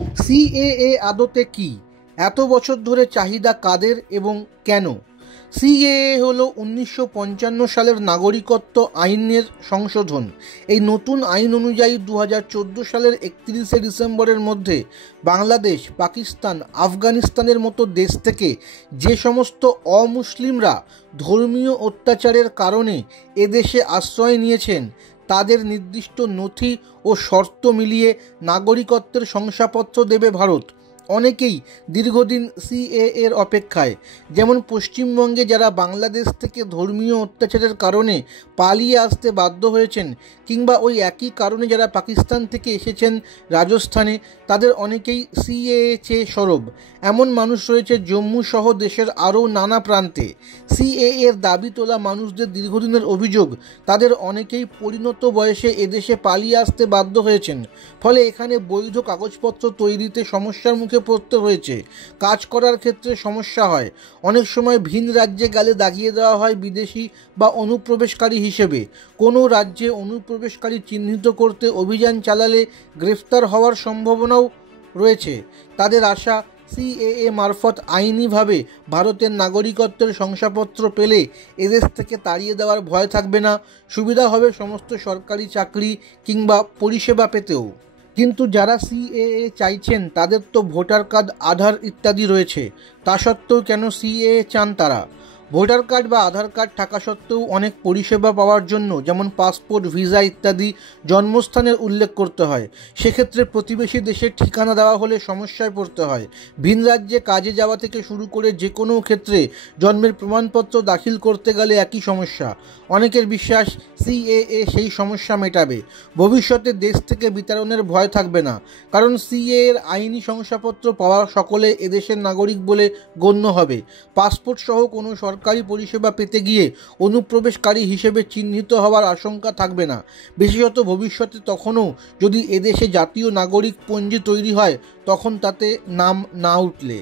CAA আদতে কি? এত বছর ধরে চাহিদা কাদের এবং কেন? সিএএ হলো 1955 সালের নাগরিকত্ব আইনের সংশোধন। এই নতুন আইন অনুযায়ী 2014 সালের 31শে ডিসেম্বরের মধ্যে বাংলাদেশ, পাকিস্তান, আফগানিস্তানের মতো দেশ থেকে যে সমস্ত অমুসলিমরা ধর্মীয় অত্যাচারের কারণে এদেশে আশ্রয় নিয়েছেন তাদের নির্দিষ্ট নথি ও শর্ত মিলিয়ে নাগরিকত্বের শংসাপত্র দেবে ভারত। অনেকেই দীর্ঘদিন সিএএর অপেক্ষায়, যেমন পশ্চিমবঙ্গে যারা বাংলাদেশ থেকে ধর্মীয় অত্যাচারের কারণে পালিয়ে আসতে বাধ্য হয়েছেন, কিংবা ওই একই কারণে যারা পাকিস্তান থেকে এসেছেন রাজস্থানে, তাদের অনেকেই সিএএ চেয়ে সরব। এমন মানুষ রয়েছে জম্মু সহ দেশের আরও নানা প্রান্তে। সিএএর দাবি তোলা মানুষদের দীর্ঘদিনের অভিযোগ, তাদের অনেকেই পরিণত বয়সে এদেশে পালিয়ে আসতে বাধ্য হয়েছেন, ফলে এখানে বৈধ কাগজপত্র তৈরিতে সমস্যার মুখে পড়তে হয়েছে। কাজ করার ক্ষেত্রে সমস্যা হয়, অনেক সময় ভিন রাজ্যে গেলে দাগিয়ে দেওয়া হয় বিদেশি বা অনুপ্রবেশকারী হিসেবে। কোনো রাজ্যে অনুপ্রবেশকারী চিহ্নিত করতে অভিযান চালালে গ্রেফতার হওয়ার সম্ভাবনাও রয়েছে। তাদের আশা, সিএএ মারফত আইনিভাবে ভারতের নাগরিকত্বের শংসাপত্র পেলে এদেশ থেকে তাড়িয়ে দেওয়ার ভয় থাকবে না, সুবিধা হবে সমস্ত সরকারি চাকরি কিংবা পরিষেবা পেতেও। কিন্তু যারা সিএএ চাইছেন তাদের তো ভোটার কার্ড, আধার ইত্যাদি রয়েছে। তা সত্ত্বেও কেন সিএএ চান তারা? ভোটার কার্ড বা আধার কার্ড থাকা সত্ত্বেও অনেক পরিষেবা পাওয়ার জন্য, যেমন পাসপোর্ট, ভিসা ইত্যাদি, জন্মস্থানের উল্লেখ করতে হয়। সেক্ষেত্রে প্রতিবেশী দেশের ঠিকানা দেওয়া হলে সমস্যায় পড়তে হয়। ভিন রাজ্যে কাজে যাওয়া থেকে শুরু করে যে কোনো ক্ষেত্রে জন্মের প্রমাণপত্র দাখিল করতে গেলে একই সমস্যা। অনেকের বিশ্বাস সিএএ সেই সমস্যা মেটাবে। ভবিষ্যতে দেশ থেকে বিতাড়নের ভয় থাকবে না, কারণ সিএএর আইনি শংসাপত্র পাওয়া সকলে এদেশের নাগরিক বলে গণ্য হবে। পাসপোর্ট সহ কোনো সরকারি পরিষেবা পেতে গিয়ে অনুপ্রবেশকারী হিসেবে চিহ্নিত হওয়ার আশঙ্কা থাকবে না, বিশেষত ভবিষ্যতে তখনও যদি এদেশে জাতীয় নাগরিক পঞ্জি তৈরি হয়, তখন তাতে নাম না উঠলে।